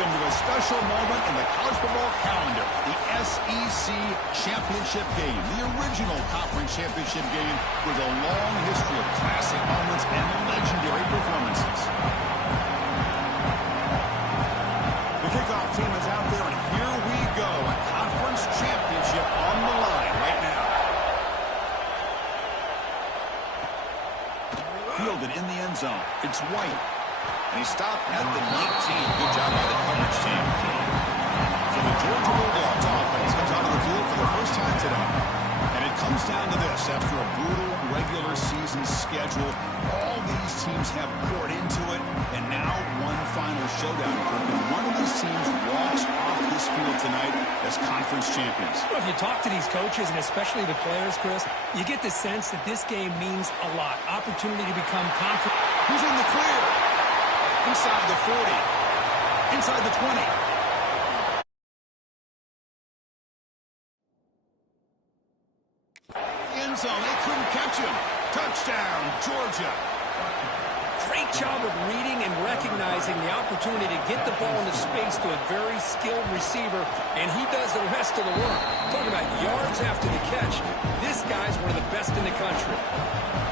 Welcome to a special moment in the college football calendar, the SEC Championship Game, the original conference championship game with a long history of classic moments and legendary performances. The kickoff team is out there, and here we go, a conference championship on the line right now. Fielded in the end zone. It's White. And he stopped at the 19. Good job by the coverage team. So the Georgia Bulldogs offense comes out of the field for the first time today. And it comes down to this. After a brutal regular season schedule, all these teams have poured into it. And now one final showdown. And one of these teams walks off this field tonight as conference champions. Well, if you talk to these coaches, and especially the players, Chris, you get the sense that this game means a lot. Opportunity to become confident. Who's in the clear? Inside the 40. Inside the 20. End zone. They couldn't catch him. Touchdown, Georgia. Great job of reading and recognizing the opportunity to get the ball into space to a very skilled receiver, and he does the rest of the work. Talking about yards after the catch, this guy's one of the best in the country.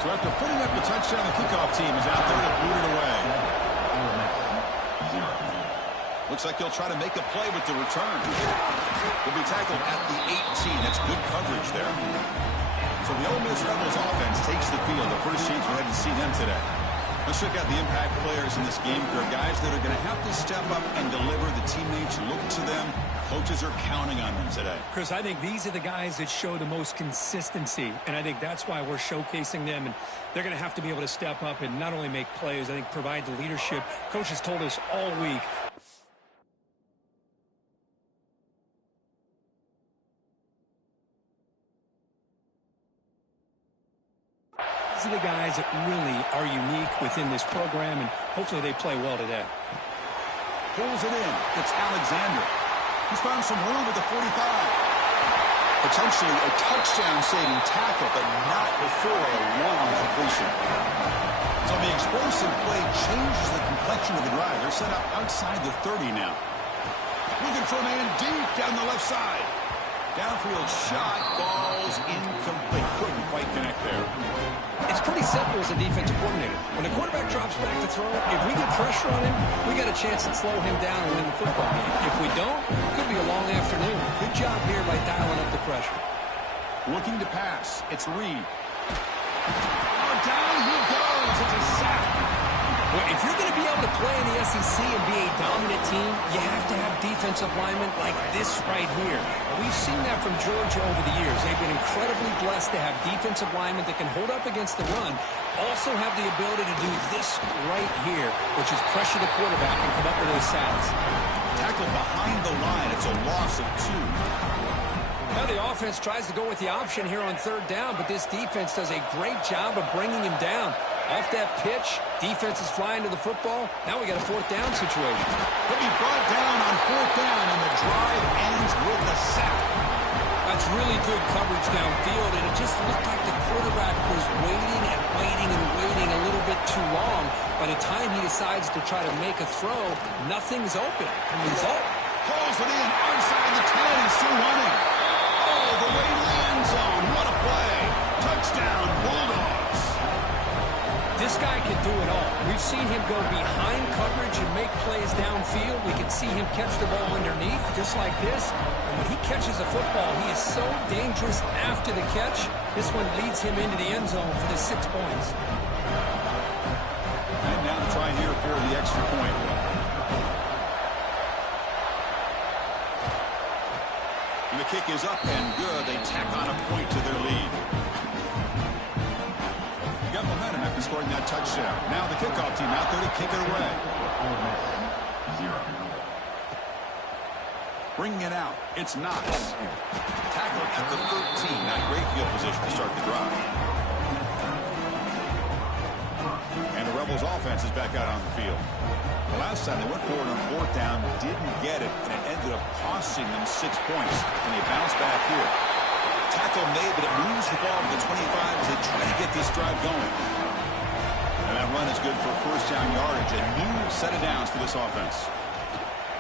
So after putting up the touchdown, the kickoff team is out there to boot it away. Looks like he'll try to make a play with the return. He'll be tackled at the 18. That's good coverage there. So the Ole Miss Rebels offense takes the field. The first chance we had to see them today. Let's check out the impact players in this game. There are guys that are going to have to step up and deliver. The teammates look to them. Coaches are counting on them today. Chris, I think these are the guys that show the most consistency, and I think that's why we're showcasing them. And they're going to have to be able to step up and not only make plays, I think provide the leadership. Coaches told us all week. These are the guys that really are unique within this program, and hopefully they play well today. Pulls it in. It's Alexander. He's found some room at the 45. Potentially a touchdown-saving tackle, but not before a long completion. So the explosive play changes the complexion of the drive. They're set up outside the 30 now. Looking for a man deep down the left side. Downfield shot falls incomplete. Couldn't quite connect there. It's pretty simple as a defensive coordinator. When the quarterback drops back to throw, if we get pressure on him, we got a chance to slow him down and win the football game. If we don't, it could be a long afternoon. Good job here by dialing up the pressure. Looking to pass. It's Reed. Oh, down he goes. It's a sack. Well, if you're going to be able to play in the SEC and be a dominant team, you have to have defensive linemen like this right here. We've seen that from Georgia over the years. They've been incredibly blessed to have defensive linemen that can hold up against the run, also have the ability to do this right here, which is pressure the quarterback and come up with those sacks. Tackled behind the line. It's a loss of 2. Now the offense tries to go with the option here on third down, but this defense does a great job of bringing him down. Off that pitch, defense is flying to the football. Now we got a fourth down situation. He'll be brought down on fourth down, and the drive ends with a sack. That's really good coverage downfield, and it just looked like the quarterback was waiting and waiting and waiting a little bit too long. By the time he decides to try to make a throw, nothing's open. And the result? Pulls it in outside the 10. He's still running. Oh, the way to the end zone. What a play. Touchdown, Bulldogs. This guy can do it all. We've seen him go behind coverage and make plays downfield. We can see him catch the ball underneath, just like this. And when he catches a football, he is so dangerous after the catch. This one leads him into the end zone for the 6 points. And now to try here for the extra point. And the kick is up and good. They tack on a point to their lead. Got momentum after scoring that touchdown. Now the kickoff team out there to kick it away. Bringing it out. It's Knox. Tackled at the 13. Not great field position to start the drive. And the Rebels offense is back out on the field. The last time they went forward on fourth down, didn't get it, and it ended up costing them 6 points. And they bounce back here. Tackle made, but it moves the ball to the 25 as they try to get this drive going. And that run is good for first down yardage. A new set of downs for this offense.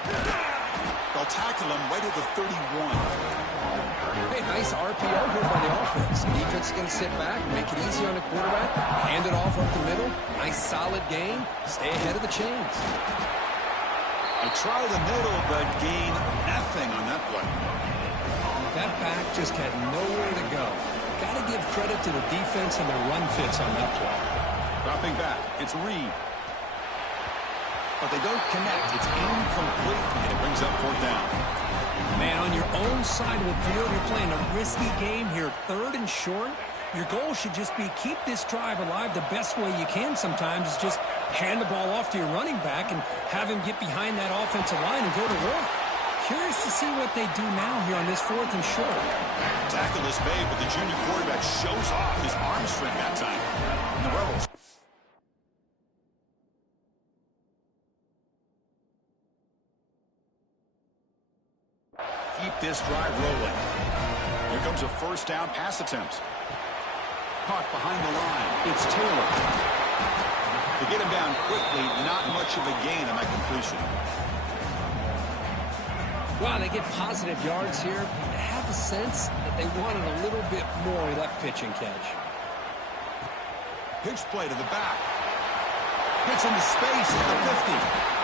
They'll tackle him right at the 31. Hey, nice RPO here by the offense. Defense is going to sit back, make it easy on the quarterback, hand it off up the middle. Nice solid game. Stay ahead of the chains. They try the middle, but gain nothing on that play. That back just had nowhere to go. Got to give credit to the defense and their run fits on that play. Dropping back, it's Reed. But they don't connect. It's incomplete, and it brings up 4th down. Man, on your own side of the field, you're playing a risky game here, 3rd and short. Your goal should just be keep this drive alive the best way you can sometimes is just hand the ball off to your running back and have him get behind that offensive line and go to work. Curious to see what they do now here on this 4th and short. Tackle is made, but the junior quarterback shows off his arm strength that time. And the Rebels. Keep this drive rolling. Here comes a 1st down pass attempt. Caught behind the line. It's Taylor. To get him down quickly, not much of a gain on that completion. Well, they get positive yards here. I have a sense that they wanted a little bit more of that pitch and catch. Pitch play to the back. Hits into space at the 50.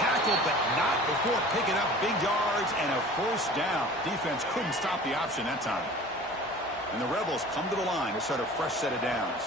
Tackled, but not before picking up big yards and a 1st down. Defense couldn't stop the option that time. And the Rebels come to the line to start a fresh set of downs.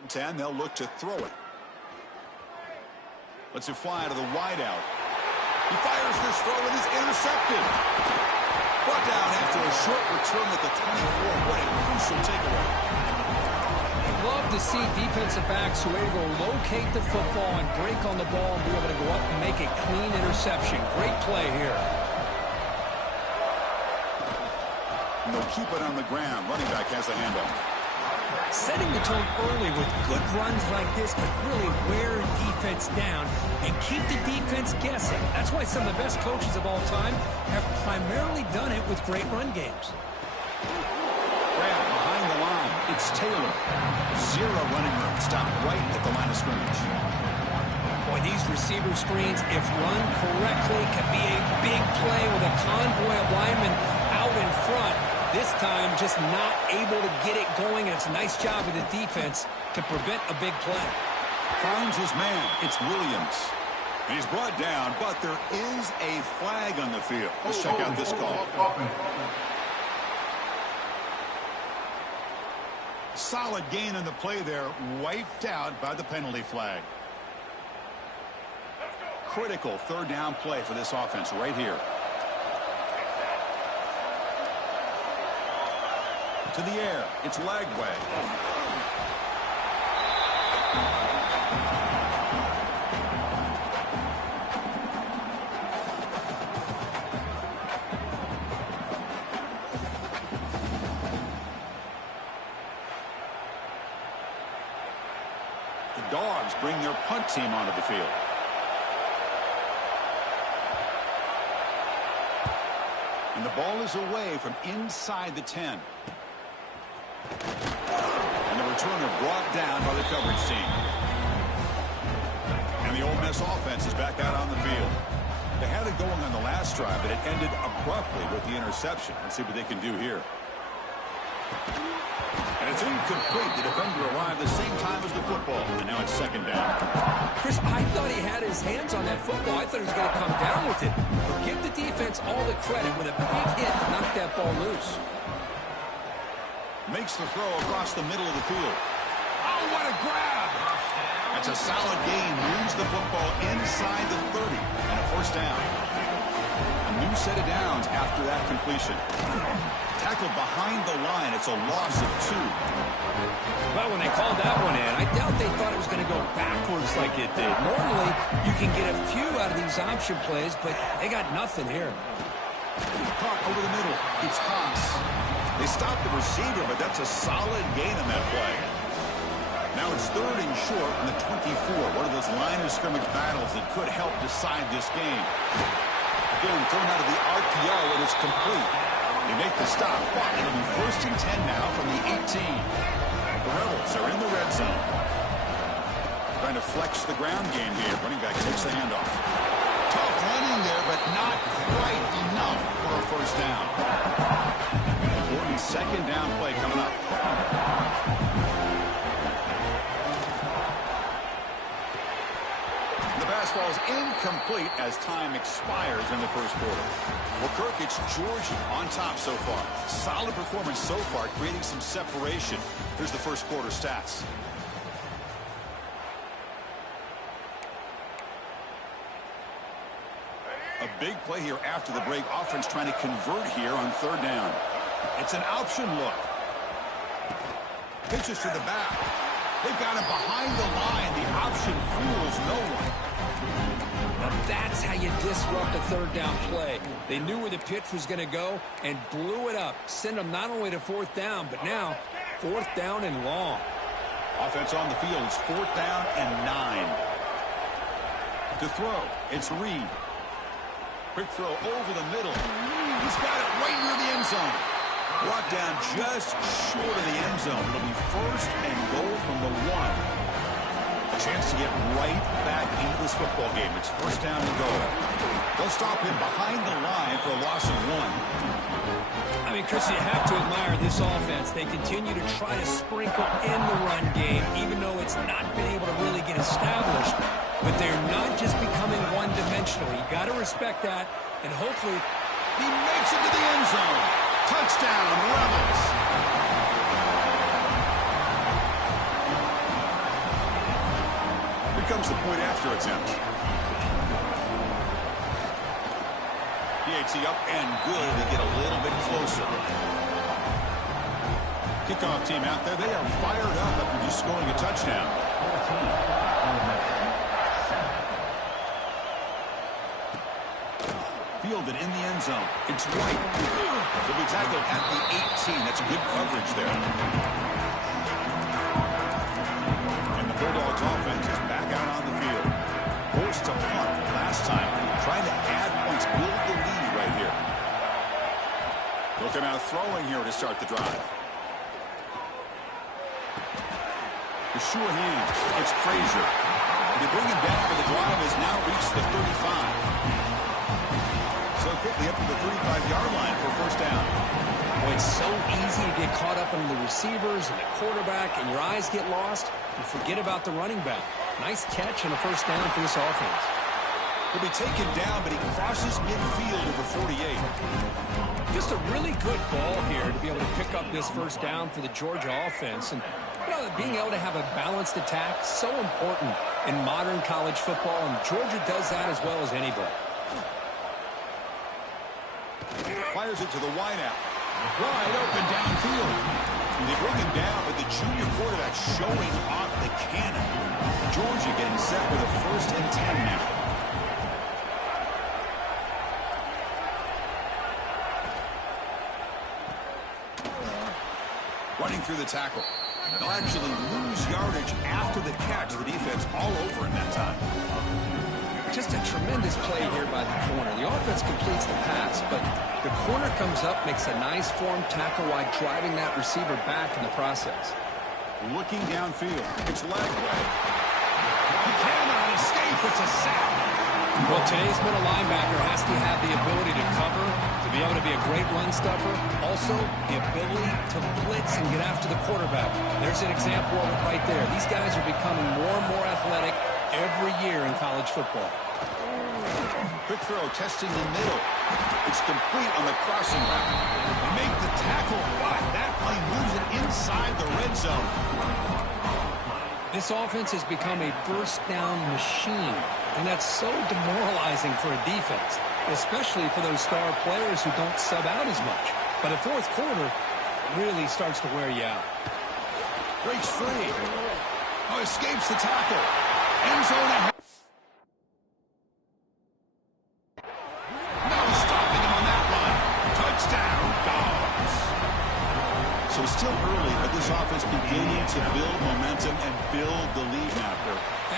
From 10, they'll look to throw it. Lets it fly to the wideout. He fires this throw and is intercepted. Brought down after a short return at the 24. What a crucial takeaway. Love to see defensive backs who are able to locate the football and break on the ball and be able to go up and make a clean interception. Great play here. And they'll keep it on the ground. Running back has the handoff. Setting the tone early with good runs like this can really wear defense down and keep the defense guessing. That's why some of the best coaches of all time have primarily done it with great run games. Grab behind the line. It's Taylor. Zero running room. Stop right at the line of scrimmage. Boy, these receiver screens, if run correctly, can be a big play with a convoy of linemen out in front. This time, just not able to get it going, and it's a nice job of the defense to prevent a big play. Finds his man. It's Williams. And he's brought down, but there is a flag on the field. Let's check out this call. Solid gain on the play there, wiped out by the penalty flag. Critical third down play for this offense right here. To the air, it's Lagway. The Dogs bring their punt team onto the field. And the ball is away from inside the 10. And the returner brought down by the coverage team. And the Ole Miss offense is back out on the field. They had it going on the last drive, but it ended abruptly with the interception. Let's see what they can do here. And it's incomplete. The defender arrived the same time as the football. And now it's second down. Chris, I thought he had his hands on that football. I thought he was going to come down with it. But give the defense all the credit with a big hit to knock that ball loose. Makes the throw across the middle of the field. Oh, what a grab! That's a solid gain. Moves the football inside the 30. And a first down. A new set of downs after that completion. Tackled behind the line. It's a loss of 2. Well, when they called that one in, I doubt they thought it was going to go backwards like it did. Normally, you can get a few out of these option plays, but they got nothing here. Caught over the middle. It's Haas. They stopped the receiver, but that's a solid gain on that play. Now it's third and short from the 24. One of those line of scrimmage battles that could help decide this game. Again, thrown out of the RPO, and it's complete. They make the stop. It'll be first and 10 now from the 18. The Rebels are in the red zone. Trying to flex the ground game here. Running back takes the handoff. Tough running there, but not quite enough for a first down. Important second down play coming up. The pass falls incomplete as time expires in the first quarter. Well, Kirk, it's Georgia on top so far. Solid performance so far, creating some separation. Here's the first quarter stats. A big play here after the break. Offense trying to convert here on third down. It's an option look. Pitches to the back. They've got him behind the line. The option fools no one. Now that's how you disrupt a third down play. They knew where the pitch was going to go and blew it up. Send them not only to fourth down, but now fourth down and long. Offense on the field. It's fourth down and 9. To throw, it's Reed. Quick throw over the middle. He's got it right near the end zone. Brought down just short of the end zone. It'll be first and goal from the 1. A chance to get right back into this football game. It's first down and goal. They'll stop him behind the line for a loss of 1. I mean, Chris, you have to admire this offense. They continue to try to sprinkle in the run game, even though it's not been able to really get established. But they're not just becoming one-dimensional. You got to respect that, and hopefully he makes it to the end zone. Touchdown, Rebels. Here comes the point after attempt. PAT up and good to get a little bit closer. Kickoff team out there. They are fired up after just scoring a touchdown. fielded in the end zone. It's White. He'll be tackled at the 18. That's good coverage there. And the Bulldogs offense is back out on the field. Forced to punt last time. Trying to add points, build the lead right here. Looking out throwing here to start the drive. The sure hands. It's Frazier. They bring him down, but the drive has now reached the 35. So quickly up to the 35-yard line for first down. Boy, it's so easy to get caught up in the receivers and the quarterback, and your eyes get lost. You forget about the running back. Nice catch and a first down for this offense. He'll be taken down, but he crosses midfield over 48. Just a really good ball here to be able to pick up this first down for the Georgia offense. And you know, being able to have a balanced attack, so important in modern college football, and Georgia does that as well as anybody. Fires it to the wideout. Wide open downfield. And they bring him down, but the junior quarterback showing off the cannon. Georgia getting set with a 1st and 10 now. Running through the tackle. They'll actually lose yardage after the catch. The defense all over in that time. Just a tremendous play here by the corner. The offense completes the pass, but the corner comes up, makes a nice form tackle while driving that receiver back in the process. Looking downfield. It's leg way. He cannot escape. It's a sack. Well, today's middle linebacker has to have the ability to cover, to be able to be a great run stuffer, also the ability to blitz and get after the quarterback. There's an example of it right there. These guys are becoming more and more athletic every year in college football. Quick throw, testing the middle. It's complete on the crossing route. They make the tackle, but that play moves it inside the red zone. This offense has become a first down machine, and that's so demoralizing for a defense, especially for those star players who don't sub out as much. By the fourth quarter, it really starts to wear you out. Breaks free. Oh, escapes the tackle. End zone ahead. No stopping him on that one. Touchdown, Dogs. So still early, but this offense beginning to build momentum and build the lead now.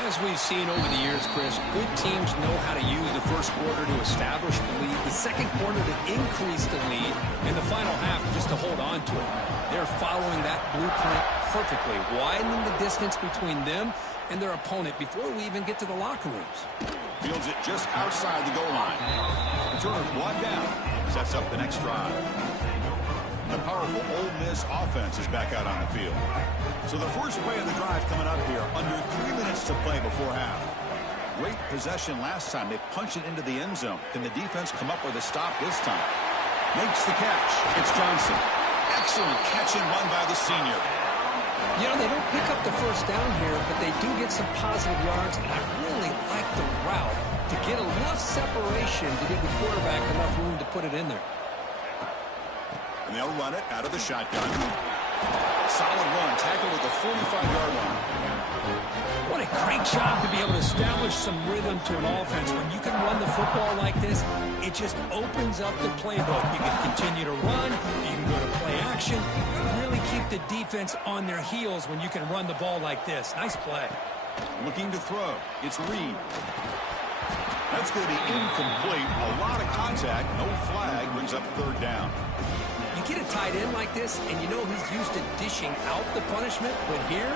As we've seen over the years, Chris, good teams know how to use the first quarter to establish the lead, the second quarter to increase the lead, and the final half just to hold on to it. They're following that blueprint perfectly, widening the distance between them and their opponent before we even get to the locker rooms. Fields it just outside the goal line. Returner brought down. Sets up the next drive. The powerful Ole Miss offense is back out on the field. So the first play of the drive coming up here, under 3 minutes to play before half. Great possession last time. They punch it into the end zone. Can the defense come up with a stop this time? Makes the catch. It's Johnson. Excellent catch and run by the senior. You know, they don't pick up the first down here, but they do get some positive yards, and I really like the route to get enough separation to give the quarterback enough room to put it in there. And they'll run it out of the shotgun. Solid run, tackle with the 45-yard line. What a great job to be able to establish some rhythm to an offense. When you can run the football like this, it just opens up the playbook. You can continue to run, you can go to play action, and really keep the defense on their heels when you can run the ball like this. Nice play. Looking to throw. It's Reed. That's going to be incomplete. A lot of contact. No flag. Brings up third down. You get a tight end like this, and you know he's used to dishing out the punishment, but here,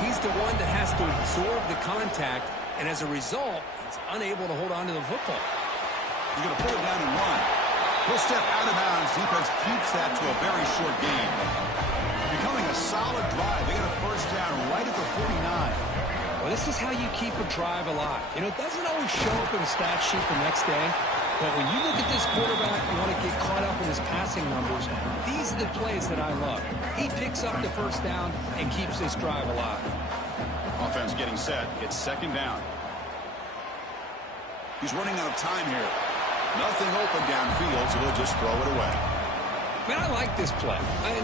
he's the one that has to absorb the contact, and as a result, he's unable to hold on to the football. He's going to pull it down and run. He'll step out of bounds. Defense keeps that to a very short gain. Becoming a solid drive. They get a first down right at the 49. Well, this is how you keep a drive alive. You know, it doesn't always show up in the stat sheet the next day, but when you look at this quarterback, you want to get caught up in his passing numbers. These are the plays that I love. He picks up the first down and keeps this drive alive. Offense getting set. It's second down. He's running out of time here. Nothing open downfield, so he'll just throw it away. Man, I like this play.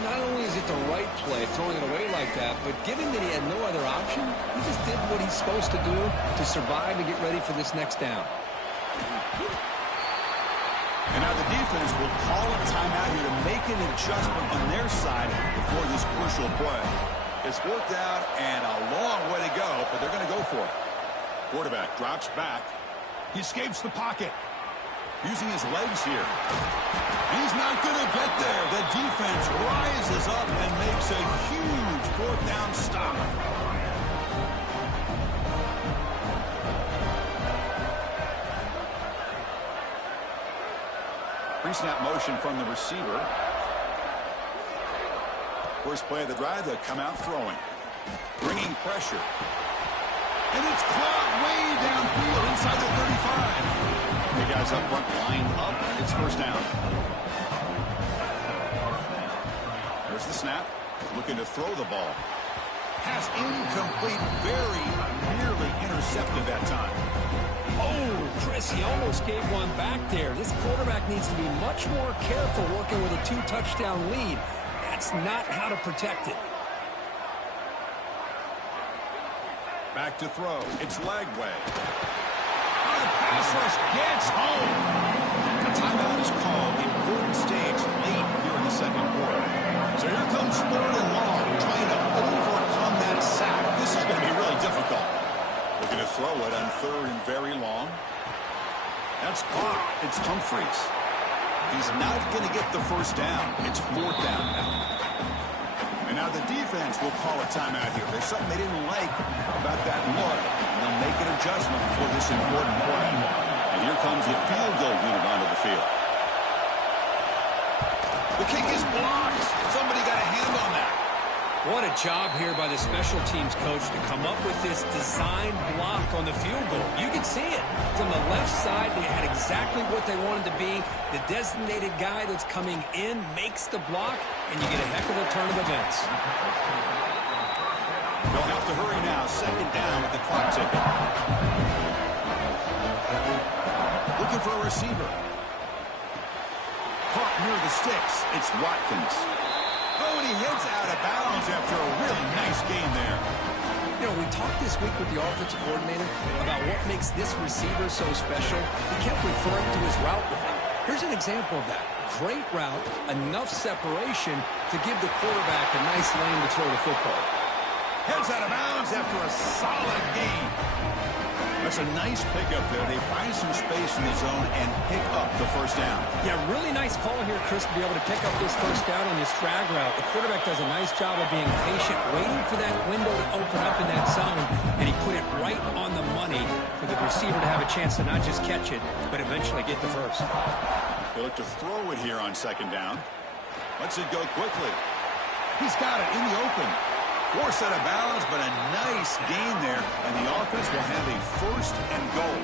Not only is it the right play, throwing it away like that, but given that he had no other option, he just did what he's supposed to do to survive and get ready for this next down. And now the defense will call a timeout here to make an adjustment on their side before this crucial play. It's fourth down and a long way to go, but they're going to go for it. Quarterback drops back. He escapes the pocket. Using his legs here. He's not going to get there. The defense rises up and makes a huge fourth down stop. Pre-snap motion from the receiver. First play of the drive, they'll come out throwing. Bringing pressure. And it's caught way downfield inside the 35. The guys up front lined up. It's first down. There's the snap. Looking to throw the ball. Pass incomplete. Very nearly intercepted that time. Oh, Chris, he almost gave one back there. This quarterback needs to be much more careful working with a 2-touchdown lead. That's not how to protect it. Back to throw. It's Lagway. The pass rush gets home. A timeout is called. Important stage late here in the second quarter. So here comes 3rd and long, trying to overcome that sack. This is going to be really difficult. Looking to throw it on 3rd and very long. That's caught. It's Humphreys. He's not going to get the first down. It's 4th down now. And now the defense will call a timeout here. There's something they didn't like about that look. And they'll make an adjustment for this important play. And here comes the field goal unit onto the field. The kick is blocked. Somebody got a hand on that. What a job here by the special teams coach to come up with this design block on the field goal. You can see it. From the left side, they had exactly what they wanted to be. The designated guy that's coming in makes the block, and you get a heck of a turn of events. They'll have to hurry now. 2nd down with the clock ticking. Looking for a receiver. Caught near the sticks. It's Watkins. Oh, and he hits out of bounds after a really nice game there. You know, we talked this week with the offensive coordinator about what makes this receiver so special. He kept referring to his route with him. Here's an example of that. Great route, enough separation to give the quarterback a nice lane to throw the football. Heads out of bounds after a solid game. That's a nice pickup there. They find some space in the zone and pick up the first down. Yeah, really nice call here, Chris, to be able to pick up this first down on this drag route. The quarterback does a nice job of being patient, waiting for that window to open up in that zone, and he put it right on the money for the receiver to have a chance to not just catch it, but eventually get the first. They look to throw it here on 2nd down. Lets it go quickly. He's got it in the open. Forced out of bounds, but a nice gain there, and the offense will have a 1st and goal.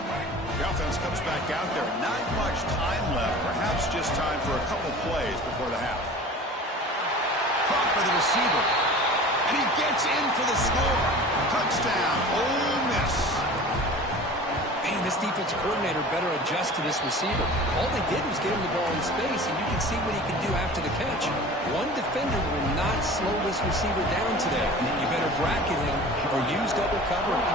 The offense comes back out there. Not much time left, perhaps just time for a couple plays before the half. Caught by the receiver, and he gets in for the score. Touchdown, Ole Miss. Man, this defensive coordinator better adjust to this receiver. All they did was get him the ball in space, and you can see what he can do after the catch. One defender will not slow this receiver down today. You better bracket him or use double coverage.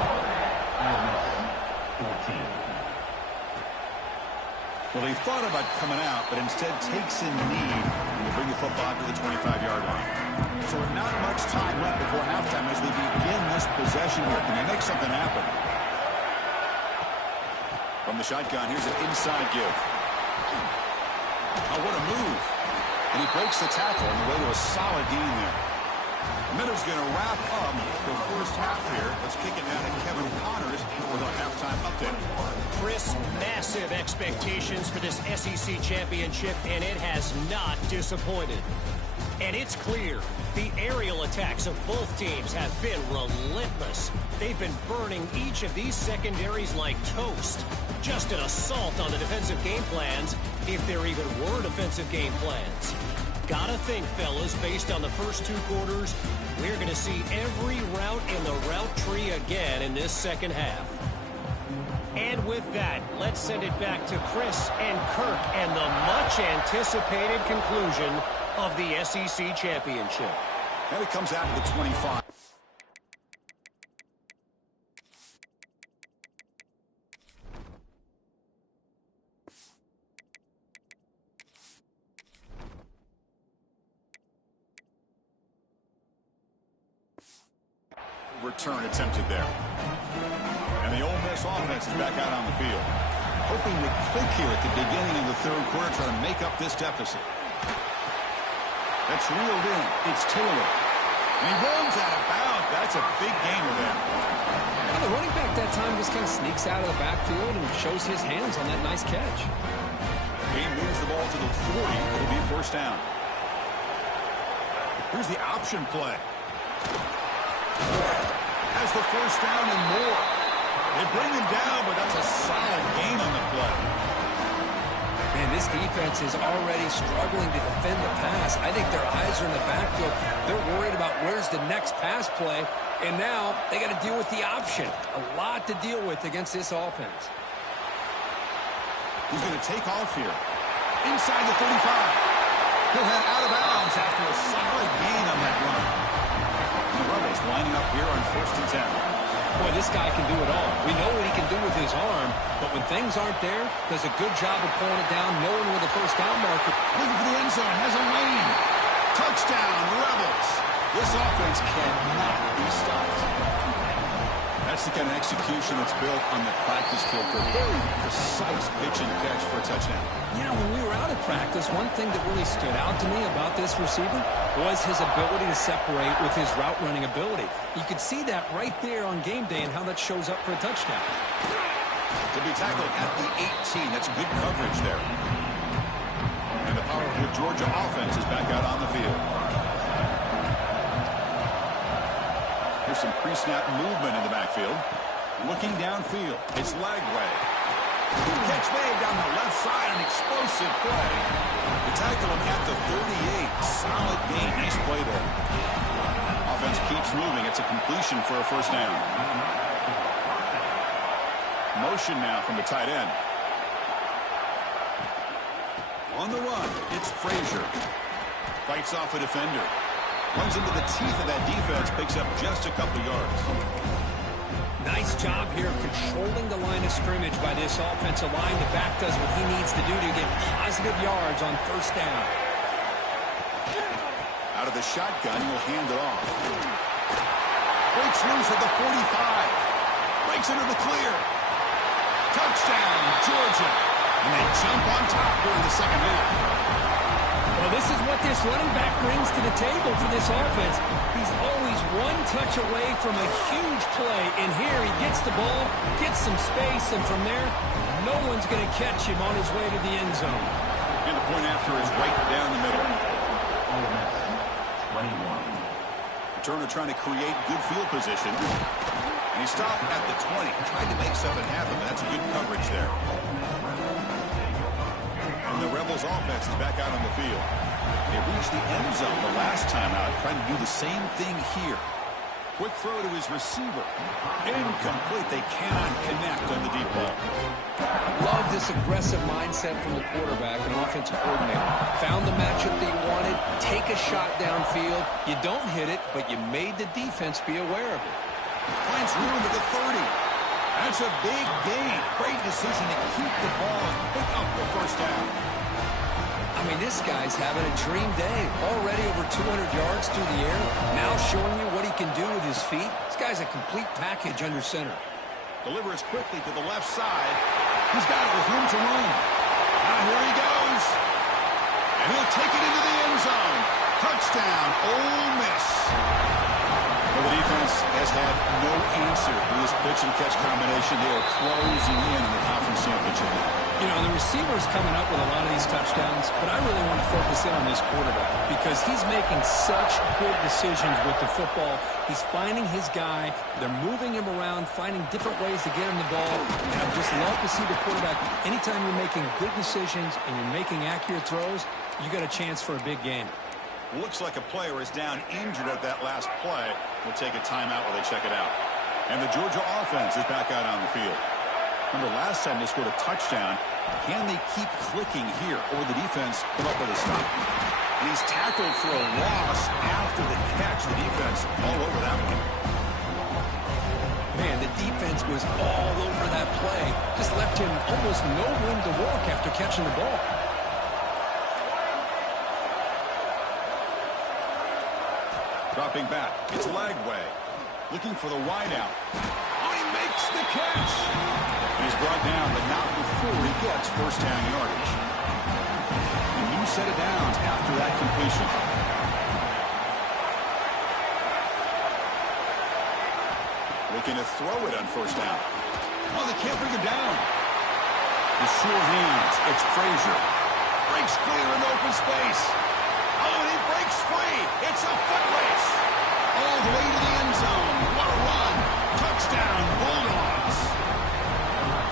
Well, he thought about coming out, but instead takes in lead and will bring the football to the 25-yard line. So not much time left before halftime as they begin this possession here. Can they make something happen? From the shotgun, here's an inside give. Oh, what a move. And he breaks the tackle on the way to a solid gain there. Minnows going to wrap up the first half here. Let's kick it down to Kevin Connors with our halftime update. Chris, massive expectations for this SEC championship, and it has not disappointed. And it's clear, the aerial attacks of both teams have been relentless. They've been burning each of these secondaries like toast. Just an assault on the defensive game plans, if there even were defensive game plans. Gotta think, fellas, based on the first 2 quarters, we're going to see every route in the route tree again in this second half. And with that, let's send it back to Chris and Kirk and the much-anticipated conclusion of the SEC championship. And it comes out to the 25. return attempted there. And the Ole Miss offense is back out on the field. Hoping to click here at the beginning of the third quarter, trying to make up this deficit. That's reeled in. It's Taylor. And he runs out of bounds. That's a big gainer there. And the running back that time just kind of sneaks out of the backfield and shows his hands on that nice catch. He moves the ball to the 40. It'll be first down. Here's the option play. Has the first down and more. They bring him down, but that's a solid gain on the play. Man, this defense is already struggling to defend the pass. I think their eyes are in the backfield. They're worried about where's the next pass play, and now they got to deal with the option. A lot to deal with against this offense. He's going to take off here. Inside the 35. He'll head out of bounds after a solid gain on that run. The Rebels lining up here on 1st and 10. Boy, this guy can do it all. We know what he can do with his arm, but when things aren't there, does a good job of pulling it down, knowing where the first down marker. Looking for the end zone, has a lane. Touchdown, Rebels. This offense cannot be stopped. That's the kind of execution that's built on the practice field for a very precise pitch and catch for a touchdown. You know, when we were out of practice, one thing that really stood out to me about this receiver was his ability to separate with his route running ability. You could see that right there on game day and how that shows up for a touchdown. To be tackled at the 18, that's good coverage there. And the powerful Georgia offense is back out on the field. Here's some pre-snap movement in the backfield. Looking downfield, it's Lagway. Catch made down the left side, an explosive play. They tackle him at the 38. Solid gain. Nice play there. Offense keeps moving. It's a completion for a first down. Motion now from the tight end. On the run, it's Frazier. Fights off a defender. Runs into the teeth of that defense. Picks up just a couple yards. Nice job here of controlling the line of scrimmage by this offensive line. The back does what he needs to do to get positive yards on first down. Out of the shotgun, he'll hand it off. Breaks loose at the 45. Breaks into the clear. Touchdown, Georgia. And they jump on top during the second half. Well, this is what this running back brings to the table for this offense. He's always one touch away from a huge play. And here he gets the ball, gets some space, and from there, no one's going to catch him on his way to the end zone. And the point after is right down the middle. 21. Turner trying to create good field position. And he stopped at the 20. Tried to make something happen, but that's good coverage there. The Rebels offense is back out on the field. They reached the end zone the last time out, trying to do the same thing here. Quick throw to his receiver. Incomplete. They cannot connect on the deep ball. Love this aggressive mindset from the quarterback and offensive coordinator. Found the matchup that you wanted. Take a shot downfield. You don't hit it, but you made the defense be aware of it. Finds room to the 30. That's a big gain. Great decision to keep the ball and pick up the first down. I mean, this guy's having a dream day. Already over 200 yards through the air. Now showing you what he can do with his feet. This guy's a complete package under center. Delivers quickly to the left side. He's got it with room to run. Now here he goes. And he'll take it into the end zone. Touchdown, Ole Miss. Well, the defense has had no answer to this pitch and catch combination. They are closing in on the conference championship. You know, the receiver's coming up with a lot of these touchdowns, but I really want to focus in on this quarterback because he's making such good decisions with the football. He's finding his guy. They're moving him around, finding different ways to get him the ball. And I just love to see the quarterback. Anytime you're making good decisions and you're making accurate throws, you got a chance for a big game. Looks like a player is down injured at that last play. We'll take a timeout while they check it out. And the Georgia offense is back out on the field. Remember, last time they scored a touchdown. Can they keep clicking here, or the defense come up with a stop? And he's tackled for a loss after the catch. The defense all over that one. Man, the defense was all over that play. Just left him almost no room to walk after catching the ball. Dropping back, it's Lagway. Looking for the wideout. Oh, he makes the catch. And he's brought down, but not before he gets first down yardage. A new set of downs after that completion. Looking to throw it on first down. Oh, they can't bring him down. The sure hands. It's Frazier. Breaks clear in open space. Oh, and he breaks free. It's a foot race. All the way to the end zone. What a run. Touchdown, Bulldogs.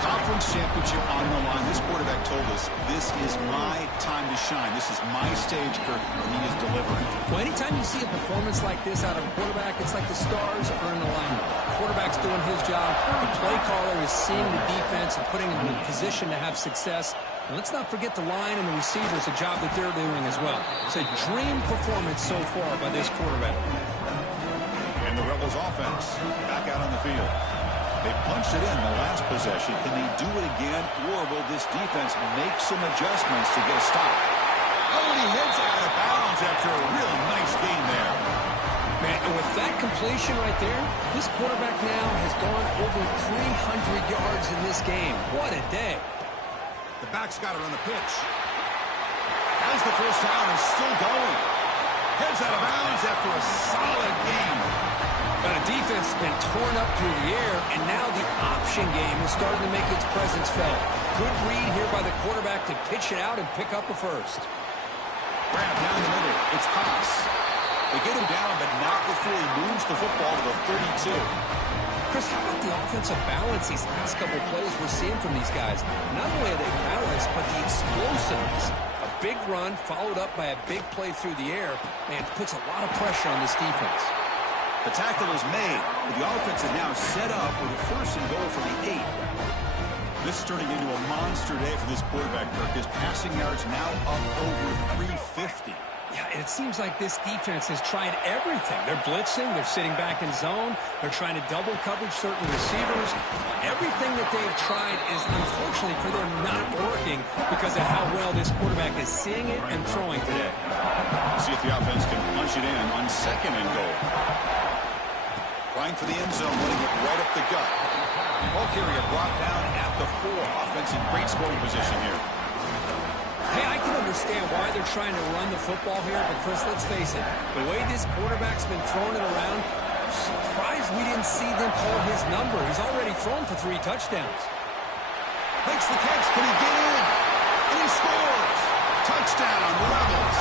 Conference championship on the line. This quarterback told us, this is my time to shine. This is my stage, Kirk, and he is delivering. Well, anytime you see a performance like this out of a quarterback, it's like the stars are in alignment. The quarterback's doing his job. The play caller is seeing the defense and putting them in a position to have success. And let's not forget the line and the receivers, a job that they're doing as well. It's a dream performance so far by this quarterback. And the Rebels offense back out on the field. They punched it in the last possession. Can they do it again, or will this defense make some adjustments to get a stop? Oh, and he heads out of bounds after a really nice gain there. Man, and with that completion right there, this quarterback now has gone over 300 yards in this game. What a day. The back's got it on the pitch. Has the first down and still going. Heads out of bounds after a solid game. But the defense has been torn up through the air, and now the option game is starting to make its presence felt. Good read here by the quarterback to pitch it out and pick up a first. Grab down the middle. It's pass. They get him down, but not before he moves the football to the 32. Chris, how about the offensive balance these last couple of plays we're seeing from these guys? Not only are they balanced, but the explosiveness. A big run followed up by a big play through the air, man, puts a lot of pressure on this defense. The tackle is made, but the offense is now set up with a first and goal from the 8. This is turning into a monster day for this quarterback, Kirk. His passing yards now up over 350. Yeah, and it seems like this defense has tried everything. They're blitzing, they're sitting back in zone, they're trying to double coverage certain receivers. Everything that they've tried is, unfortunately for them, not working because of how well this quarterback is seeing it and throwing today. See if the offense can punch it in on second and goal. Line for the end zone, running it right up the gut. Ball carrier brought down at the 4. Offense in great scoring position here. Hey, I can understand why they're trying to run the football here, but Chris, let's face it, the way this quarterback's been throwing it around, I'm surprised we didn't see them call his number. He's already thrown for 3 touchdowns. Makes the catch. Can he get in? And he scores. Touchdown, Rebels.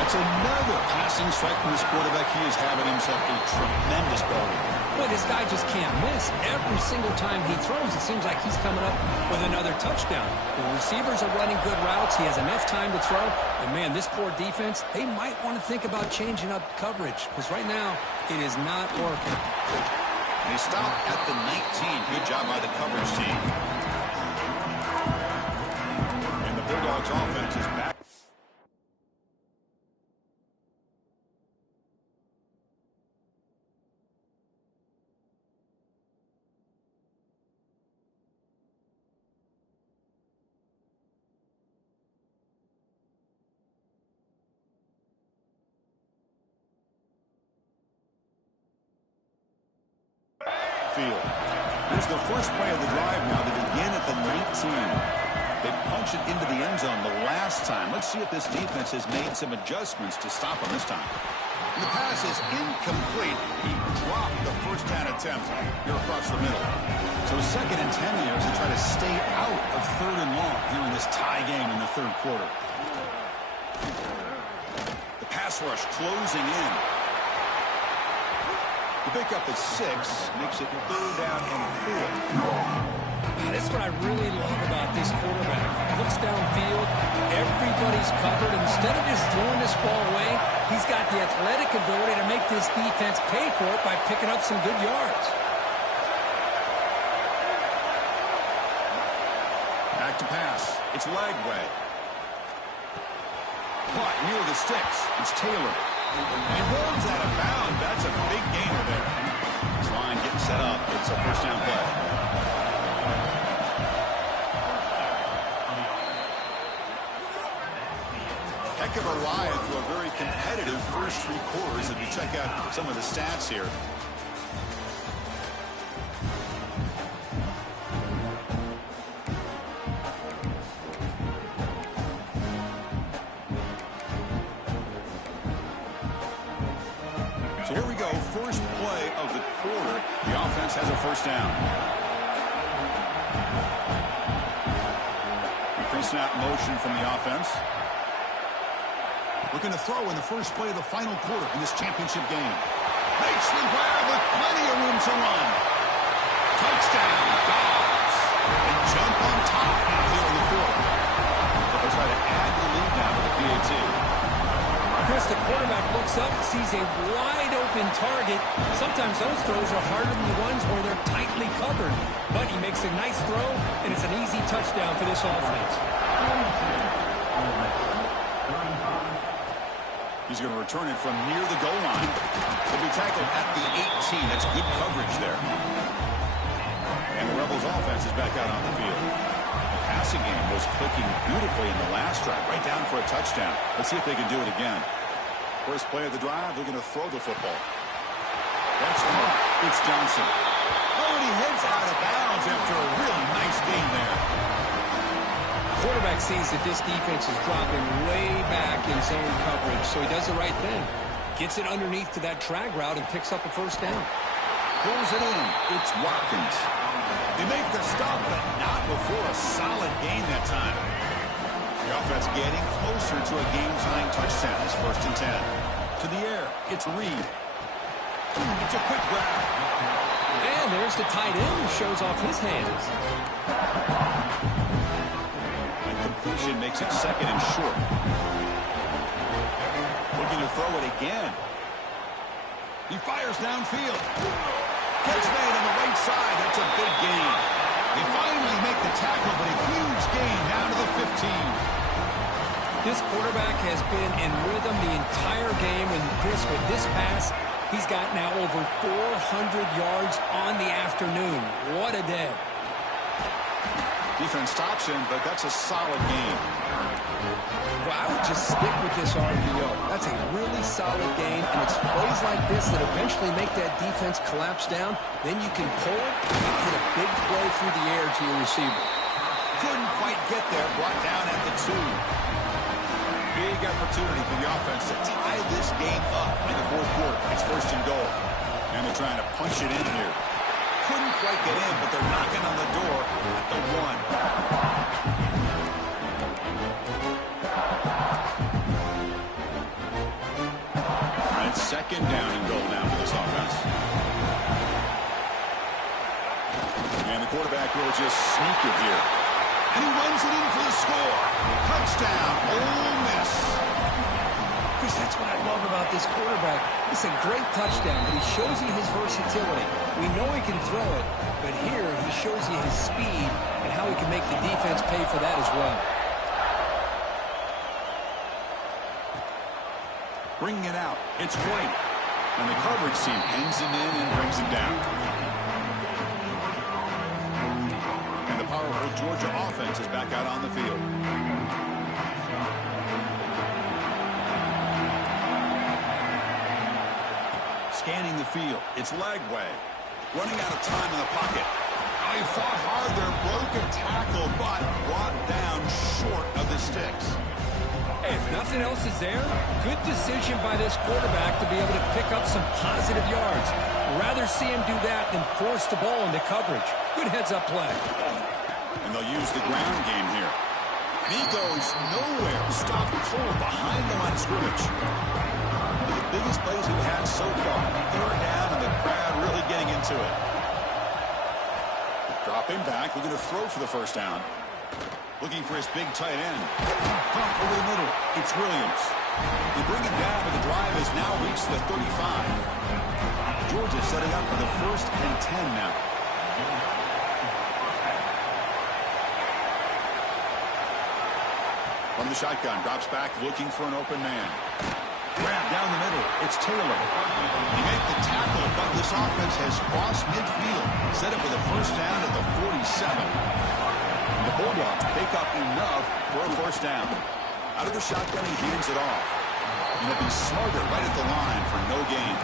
That's another passing strike from this quarterback. He is having himself a tremendous ball game. Boy, this guy just can't miss. Every single time he throws, it seems like he's coming up with another touchdown. The receivers are running good routes. He has enough time to throw. And, man, this poor defense, they might want to think about changing up coverage because right now it is not working. They stop at the 19. Good job by the coverage team. And the Bulldogs offense is back. Field. Here's the first play of the drive now. They begin at the 19. They punch it into the end zone the last time. Let's see if this defense has made some adjustments to stop him this time. And the pass is incomplete. He dropped the first down attempt here across the middle. So second and 10 here as they try to stay out of third and long here in this tie game in the third quarter. The pass rush closing in. The pick up at 6 makes it 3rd down and 4. This is what I really love about this quarterback. Looks downfield, everybody's covered. Instead of just throwing this ball away, he's got the athletic ability to make this defense pay for it by picking up some good yards. Back to pass. It's Lagway. Caught near the sticks. It's Taylor. And holds out of bounds. That's a big gainer there. This line getting set up. It's a first down play. Heck of a ride through a very competitive first 3 quarters. If you check out some of the stats here, So here we go, first play of the quarter. The offense has a first down. Pre-snap motion from the offense. Looking to throw in the first play of the final quarter in this championship game. Makes the grab with plenty of room to run. Touchdown, Dogs. They jump on top here in the fourth. They'll try to add the lead now with the PAT. Chris, the quarterback looks up, sees a wide-open target. Sometimes those throws are harder than the ones where they're tightly covered. But he makes a nice throw, and it's an easy touchdown for this offense. He's going to return it from near the goal line. He'll be tackled at the 18. That's good coverage there. And the Rebels offense is back out on the field. The passing game was clicking beautifully in the last drive, right down for a touchdown. Let's see if they can do it again. First play of the drive, they're going to throw the football. That's caught. It's Johnson. Oh, and he heads out of bounds after a really nice gain there. Quarterback sees that this defense is dropping way back in zone coverage, so he does the right thing. Gets it underneath to that drag route and picks up a first down. Pulls it in. It's Watkins. They make the stop, but not before a solid gain that time. The offense getting closer to a game-tying touchdown. It's 1st and 10. To the air, it's Reed. It's a quick grab. And there's the tight end who shows off his hands. And completion makes it 2nd and short. Looking to throw it again. He fires downfield. Catch made on the right side. That's a big gain. They finally make the tackle, but a huge gain down to the 15. This quarterback has been in rhythm the entire game, and Chris, with this pass, he's got now over 400 yards on the afternoon. What a day. Defense stops him, but that's a solid game. Well, I would just stick with this RPO. That's a really solid game, and it's plays like this that eventually make that defense collapse down. Then you can pull it and hit a big play through the air to your receiver. Couldn't quite get there, brought down at the 2. Big opportunity for the offense to tie this game up in the fourth quarter. It's 1st and goal. And they're trying to punch it in here. Couldn't quite get in, but they're knocking on the door at the 1. And 2nd down and goal now for this offense. And the quarterback will just sneak it here. And he runs it in for the score. Touchdown, Ole Miss. Chris, that's what I love about this quarterback. It's a great touchdown, but he shows you his versatility. We know he can throw it, but here he shows you his speed and how he can make the defense pay for that as well. Bringing it out, it's White. And the coverage team pins him in and brings him down. And the powerful Georgia offense is back out on the field. Scanning the field, it's Lagway. Running out of time in the pocket. Oh, he fought hard there, broke a tackle, but brought down short of the sticks. Hey, if nothing else is there, good decision by this quarterback to be able to pick up some positive yards. Rather see him do that than force the ball into coverage. Good heads-up play. And they'll use the ground game here. And he goes nowhere. Stopped cold behind the line of scrimmage. The biggest plays we've had so far. 3rd down, and the crowd really getting into it. Dropping back, looking to throw for the first down. Looking for his big tight end. Pump over the middle. It's Williams. They bring him down, but the drive has now reached the 35. Georgia setting up for the 1st and 10 now. From the shotgun, drops back, looking for an open man. Grab down the middle. It's Taylor. He made the tackle, but this offense has crossed midfield. Set up with a first down at the 47. The Bulldogs pick up enough for a first down. Out of the shotgun, he hands it off. And he'll be smarter right at the line for no gain.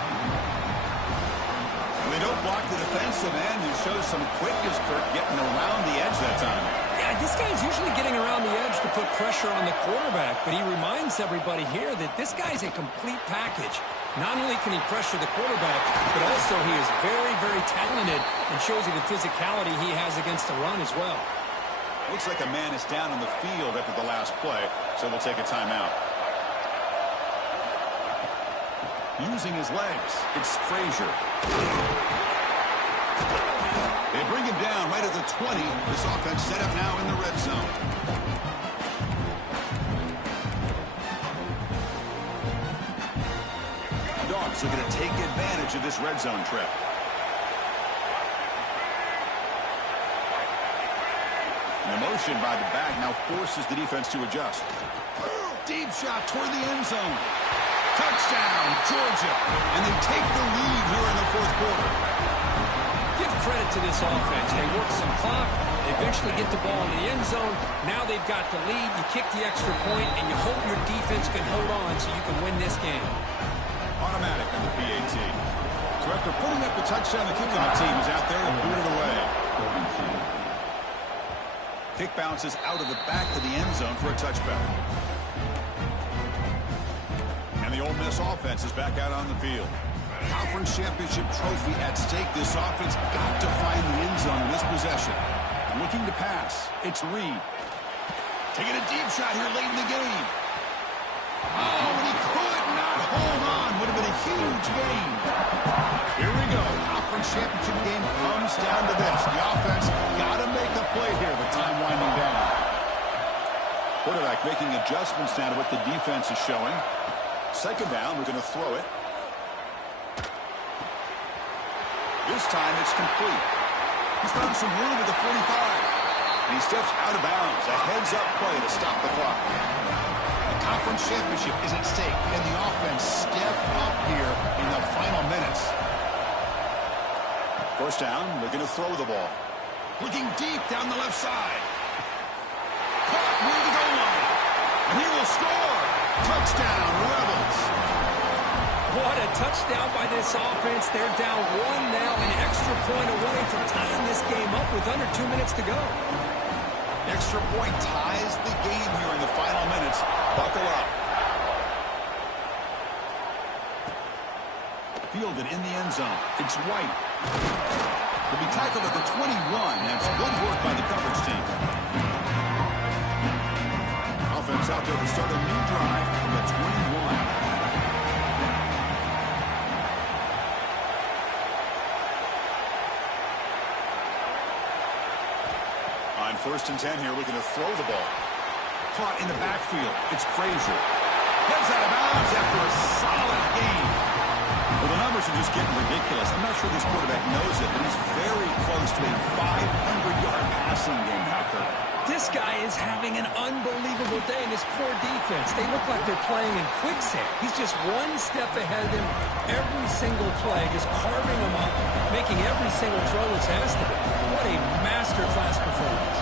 They don't block the defensive end who shows some quickness, Kirk, getting around the edge that time. Yeah, this guy's usually getting around the edge to put pressure on the quarterback, but he reminds everybody here that this guy's a complete package. Not only can he pressure the quarterback, but also he is very, very talented and shows you the physicality he has against the run as well. Looks like a man is down on the field after the last play, so we'll take a timeout. Using his legs, it's Frazier. They bring him down right at the 20. This offense set up now in the red zone. Dogs are going to take advantage of this red zone trip. And the motion by the back now forces the defense to adjust. Deep shot toward the end zone. Touchdown, Georgia. And they take the lead here in the fourth quarter. Give credit to this offense. They work some clock. They eventually get the ball in the end zone. Now they've got the lead. You kick the extra point, and you hope your defense can hold on so you can win this game. Automatic on the PAT. So after putting up the touchdown, the kickoff team is out there to boot it away. Kick bounces out of the back of the end zone for a touchback. And the Ole Miss offense is back out on the field. Conference championship trophy at stake. This offense got to find the end zone in this possession. Looking to pass. It's Reed. Taking a deep shot here late in the game. Oh, and he could not hold on. Would have been a huge gain. Here we go. Conference championship game comes down to this. The offense got to make a play here. The time winding down. Quarterback making adjustments now to what the defense is showing. Second down, we're going to throw it. This time it's complete. He's found some room at the 45. And he steps out of bounds. A heads-up play to stop the clock. The conference championship is at stake. Can the offense step up here in the final minutes? First down, they're going to throw the ball. Looking deep down the left side. Caught near the goal line. And he will score. Touchdown, Rebels. What a touchdown by this offense. They're down 1 now, an extra point away from tying this game up with under 2 minutes to go. Extra point ties the game here in the final minutes. Buckle up. Fielded in the end zone. It's White. He'll be tackled at the 21. That's good work by the coverage team. Offense out there to start a new drive from the 21. On 1st and 10 here, looking to throw the ball. Caught in the backfield. It's Frazier. Heads out of bounds after a solid game. Well, the numbers are just getting ridiculous. I'm not sure this quarterback knows it, but he's very close to a 500-yard passing game, Tucker. This guy is having an unbelievable day in this poor defense. They look like they're playing in quicksand. He's just one step ahead of them every single play, just carving them up, making every single throw as has to be. What a masterclass performance.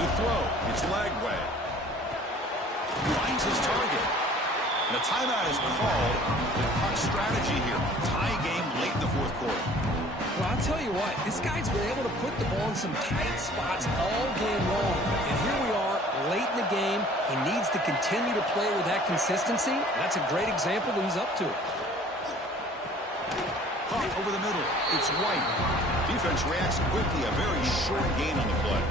To throw, it's Lagway. Finds his target. And a timeout is called. Puck strategy here. Tie game late in the fourth quarter. Well, I'll tell you what, this guy's been able to put the ball in some tight spots all game long. And here we are, late in the game. He needs to continue to play with that consistency. That's a great example that he's up to it. Puck over the middle. It's White. Defense reacts quickly. A very short gain on the play.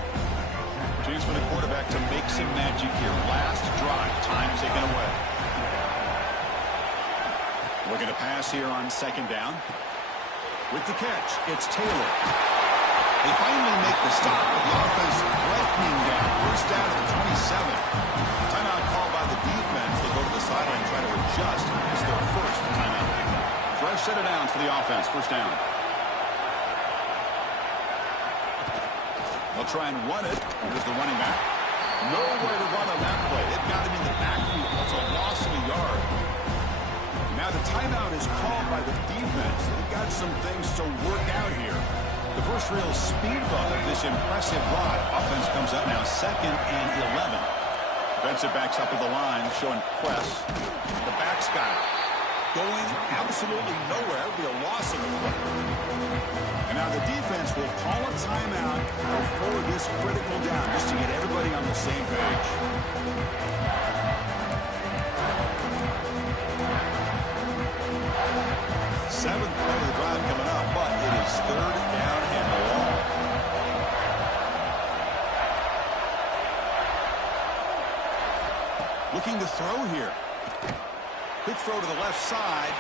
Chance for the quarterback to make some magic here. Last drive. Time taken away. Looking to pass here on 2nd down. With the catch, it's Taylor. They finally make the stop, but the offense threatening down. First down at the 27. Timeout called by the defense. They'll go to the sideline and try to adjust. It's their first timeout. Fresh set of downs for the offense. First down. They'll try and run it. Here's the running back. Nowhere to run on that play. They've got him in the backfield. That's a loss of a yard. Now the timeout is called by the defense. They've got some things to work out here. The first real speed bump of this impressive run. Offense comes up now 2nd and 11. Defensive backs up at the line, showing press. The back's got it. going absolutely nowhere. It'll be a loss of the play. And now the defense will call a timeout before this critical down, just to get everybody on the same page. Seventh play of the drive coming up, but it is third down and long. Looking to throw here. Quick throw to the left side.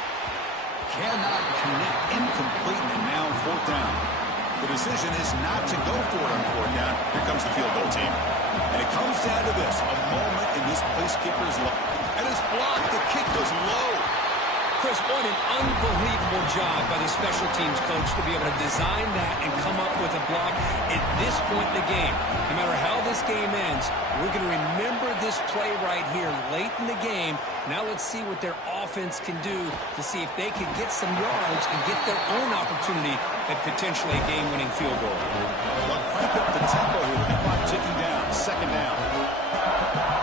Cannot connect. Incomplete, and now fourth down. The decision is not to go for it on fourth down. Here comes the field goal team. And it comes down to this, a moment in this place kicker's life. And it's blocked. The kick was low. Chris, what an unbelievable job by the special teams coach to be able to design that and come up with a block at this point in the game. No matter how this game ends, we're going to remember this play right here late in the game. Now let's see what their offense can do to see if they can get some yards and get their own opportunity at potentially a game-winning field goal. Well, crank up the tempo here with the clock ticking down. Second down.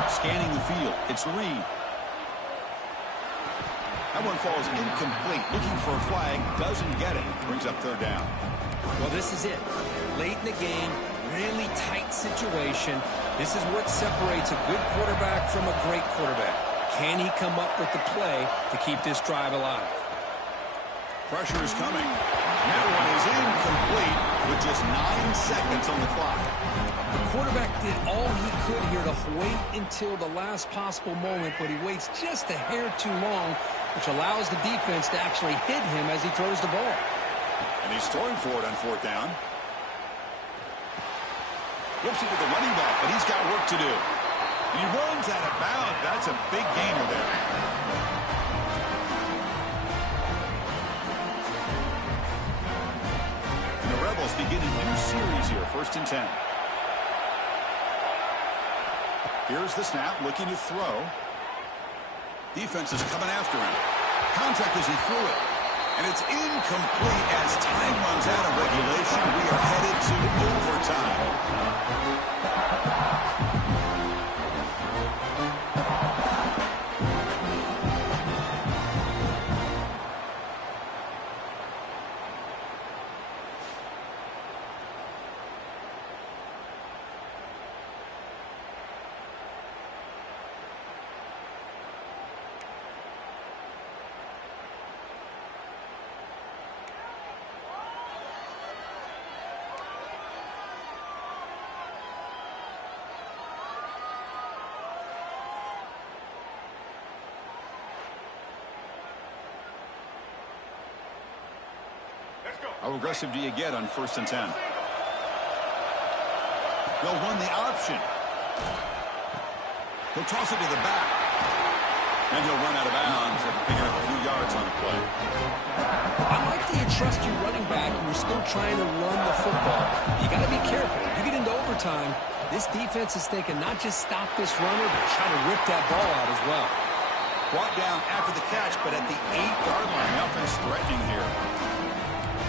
Scanning the field. It's Reed. That one falls incomplete. Looking for a flag. Doesn't get it. Brings up third down. Well, this is it. Late in the game, really tight situation. This is what separates a good quarterback from a great quarterback. Can he come up with the play to keep this drive alive? Pressure is coming. That one is incomplete with just 9 seconds on the clock. The quarterback did all he could here to wait until the last possible moment, but he waits just a hair too long, which allows the defense to actually hit him as he throws the ball. And he's throwing for it on fourth down. Flips it to the running back, but he's got work to do. And he runs out of bounds. That's a big gainer there. And the Rebels begin a new series here, 1st and 10. Here's the snap, looking to throw. Defense is coming after him. Contact as he threw it. And it's incomplete as time runs out of regulation. We are headed to overtime. How aggressive do you get on 1st and 10? They'll run the option. He'll toss it to the back. And he'll run out of bounds after picking up a few yards on the play. I like that you trust your running back and you're still trying to run the football. You got to be careful. You get into overtime, this defense is thinking not just stop this runner, but try to rip that ball out as well. Brought down after the catch, but at the 8-yard line. The offense threatening here.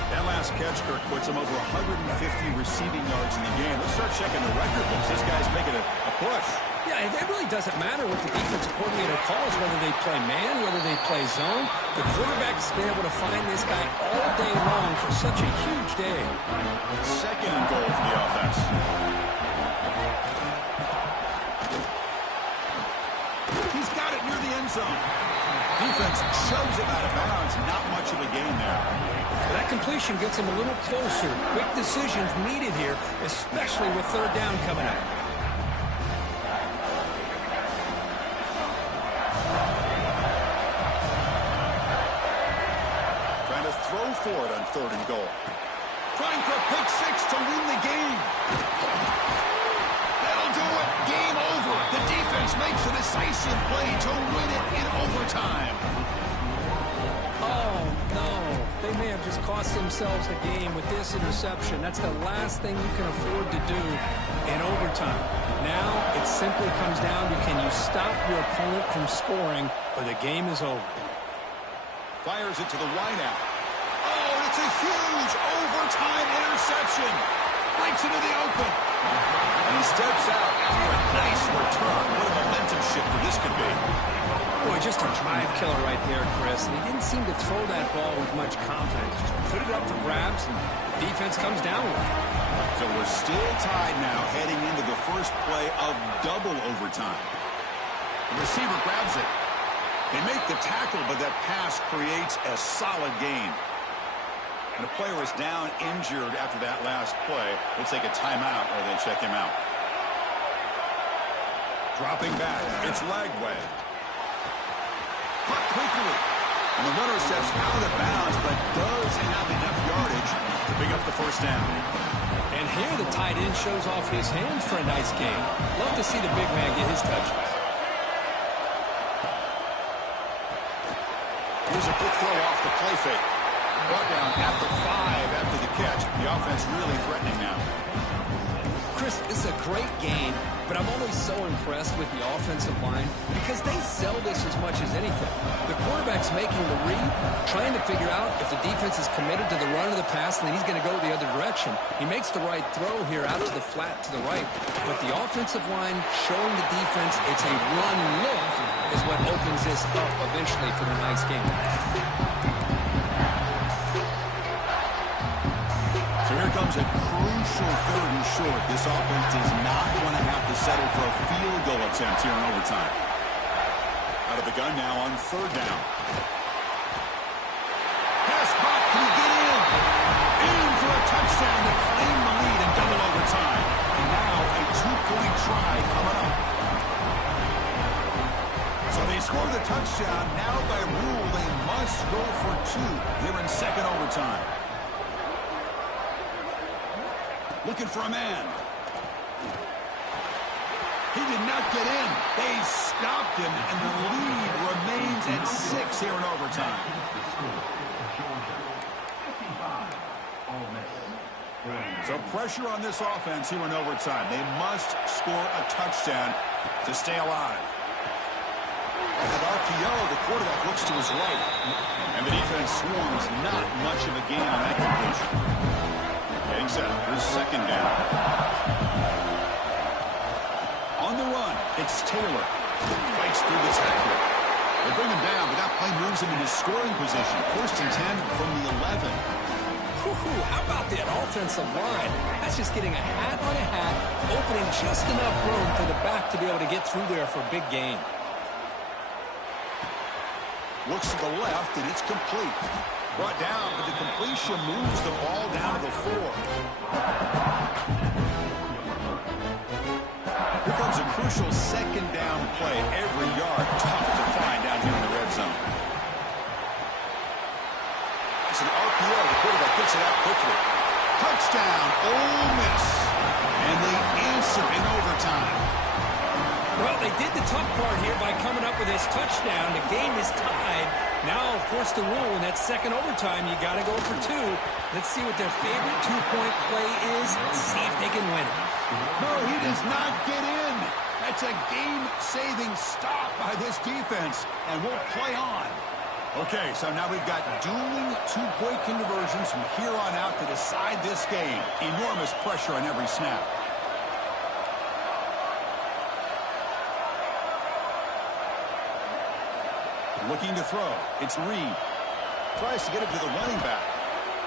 That last catch, Kirk, puts him over 150 receiving yards in the game. Let's start checking the record books. This guy's making a push. Yeah, it really doesn't matter what the defensive coordinator calls, whether they play man, whether they play zone. The quarterback's been able to find this guy all day long for such a huge day. Second and goal for the offense. He's got it near the end zone. Defense shoves him out of bounds. Not much of a gain there. That completion gets him a little closer. Quick decisions needed here, especially with third down coming up. Trying to throw for it on 3rd and goal. Trying for a pick 6 to win the game. That'll do it. Game over. The defense makes a decisive play to win it in overtime. Oh, no. They may have just cost themselves the game with this interception. That's the last thing you can afford to do in overtime. Now it simply comes down to, can you stop your opponent from scoring, or the game is over. Fires it to the wideout. Oh, it's a huge overtime interception. Breaks into the open. And he steps out after a nice return. What a momentum shifter this could be. Boy, just a drive killer right there, Chris. And he didn't seem to throw that ball with much confidence. Just put it up for grabs, and the defense comes down with it. So we're still tied now heading into the first play of double overtime. The receiver grabs it. They make the tackle, but that pass creates a solid gain. And the player is down injured after that last play. They'll take a timeout or they check him out. Dropping back, it's Lagway. Caught quickly. And the runner steps out of bounds, but does have enough yardage to pick up the first down. And here the tight end shows off his hands for a nice game. Love to see the big man get his touches. Here's a quick throw off the play fake. Brought down at the 5 after the catch. The offense really threatening now. Chris, this is a great game, but I'm always so impressed with the offensive line because they sell this as much as anything. The quarterback's making the read, trying to figure out if the defense is committed to the run or the pass, and then he's going to go the other direction. He makes the right throw here out to the flat to the right, but the offensive line showing the defense it's a run look is what opens this up eventually for the nice game. So here comes a crucial 3rd and short. This offense does not want to have to settle for a field goal attempt here in overtime. Out of the gun now on 3rd down. Pass caught. Can he get in? In for a touchdown to claim the lead in double overtime. And now a 2-point try coming up. So they score the touchdown. Now by rule, they must go for 2 here in 2nd overtime. Looking for a man. He did not get in. They stopped him, and the lead remains at 6 here in overtime. So pressure on this offense here in overtime. They must score a touchdown to stay alive. At RPO, the quarterback looks to his right. And the defense swarms not much of a gain on that completion. Getting set. Here's 2nd down. On the run, it's Taylor. Fights through the tackle. They bring him down, but that play moves him into scoring position. 1st and 10 from the 11. How about that offensive line? That's just getting a hat on a hat, opening just enough room for the back to be able to get through there for a big gain. Looks to the left, and it's complete. Brought down, but the completion moves the ball down to the 4. Here comes a crucial 2nd down play. Every yard tough to find down here in the red zone. It's an RPO. The quarterback gets it out quickly. Touchdown, Ole Miss. And they answer in overtime. Well, they did the tough part here by coming up with this touchdown. The game is tied. Now, of course, the rule in that 2nd overtime, you got to go for 2. Let's see what their favorite 2-point play is. Let's see if they can win it. No, he does not get in. That's a game-saving stop by this defense, and we'll play on. Okay, so now we've got dueling 2-point conversions from here on out to decide this game. Enormous pressure on every snap. Looking to throw. It's Reed. Tries to get it to the running back.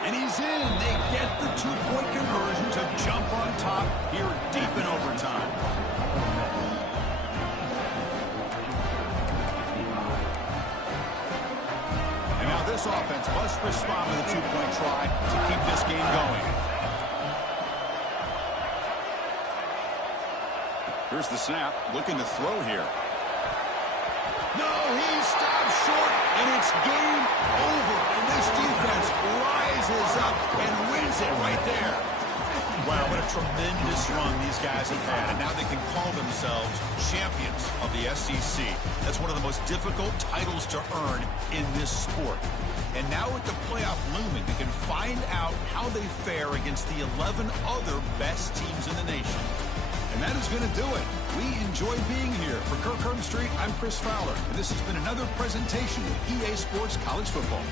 And he's in. They get the 2-point conversion to jump on top here deep in overtime. And now this offense must respond with a 2-point try to keep this game going. Here's the snap. Looking to throw here. No, he stops short, and it's game over. And this defense rises up and wins it right there. Wow, what a tremendous run these guys have had. And now they can call themselves champions of the SEC. That's one of the most difficult titles to earn in this sport. And now with the playoff looming, they can find out how they fare against the 11 other best teams in the nation. And that is going to do it. We enjoy being here. For Kirk Herbstreit, I'm Chris Fowler. And this has been another presentation of EA Sports College Football.